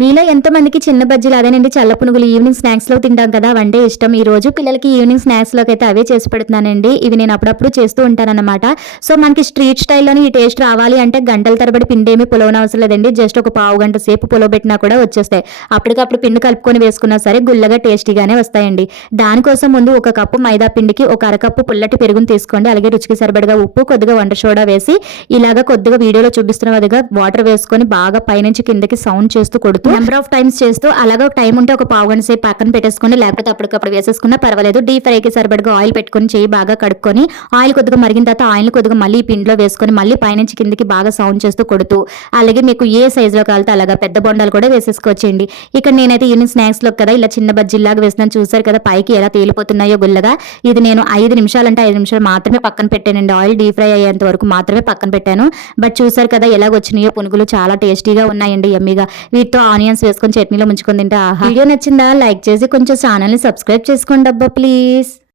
మీలో ఎంతమందికి చిన్న బజ్జీలు అదేనండి చల్ల పునుగులు ఈవినింగ్ స్నాక్స్లో తింటాం కదా వంటే ఇష్టం. ఈ రోజు పిల్లలకి ఈవినింగ్ స్నాక్స్లోకి అయితే అవే చేసి పెడుతున్నానండి. ఇవి నేను అప్పుడప్పుడు చేస్తూ ఉంటానన్నమాట. సో మనకి స్ట్రీట్ స్టైల్లోని ఈ టేస్ట్ రావాలి అంటే గంటల తరబడి పిండి ఏమి పులవనవసరం లేదండి. జస్ట్ ఒక పావు గంట సేపు పులవబెట్టినా కూడా వచ్చేస్తాయి. అప్పటికప్పుడు పిండి కలుపుకొని వేసుకున్నా సరే గుల్లగా టేస్టీగానే వస్తాయండి. దానికోసం ముందు ఒక కప్పు మైదా పిండికి ఒక అరకప్పు పుల్లటి పెరుగును తీసుకోండి. అలాగే రుచికి సరిపడగా ఉప్పు, కొద్దిగా వంట సోడా వేసి ఇలాగా కొద్దిగా వీడియోలో చూపిస్తున్న విధంగా వాటర్ వేసుకొని బాగా పైనుంచి కిందకి సౌండ్ చేస్తూ కొడుతూ నెంబర్ ఆఫ్ టైమ్స్ చేస్తూ అలాగే ఒక టైం ఉంటే ఒక పావు గంట సేపు పక్కన పెట్టేసుకొని లేకపోతే అప్పటికప్పుడు వేసేసుకున్నా పర్వాలేదు. డీప్ ఫ్రైకి సరిపడగా ఆయిల్ పెట్టుకొని చేయి బాగా కడుక్కొని ఆయిల్ కొద్దిగా మరిగిన తర్వాత ఆయిల్ కొద్దిగా మళ్ళీ ఈ పిండిలో వేసుకొని మళ్ళీ పైనుంచి కిందకి బాగా సౌండ్ చేస్తూ కొడుతూ అలాగే మీకు ఏ సైజులో కావాలితే అలాగా పెద్ద బొండాలు కూడా వేసేసుకోవచ్చండి. ఇక్కడ నేనైతే ఈవినింగ్ స్నాక్స్ లో కదా ఇలా చిన్న బజ్జీలాగా వేసినాను. చూసారు కదా పైకి ఎలా తేలిపోతున్నాయో గుల్లగా. ఇది నేను 5 నిమిషాలు అంటే 5 నిమిషాలు మాత్రమే పక్కన పెట్టానండి. ఆయిల్ డీప్ ఫ్రై అయ్యేంత వరకు మాత్రమే పక్కన పెట్టాను. బట్ చూసారు కదా ఎలా వచ్చినాయో పునుగులు చాలా టేస్టీగా ఉన్నాయండి యమ్మీగా. వీటితో ఆనియన్స్ వేసుకొని చట్నీలో ముంచుకొని తింటే ఆహా. వీడియో నచ్చిందా లైక్ చేసి కొంచెం ఛానల్ని సబ్స్క్రైబ్ చేసుకోండి అబ్బా ప్లీజ్.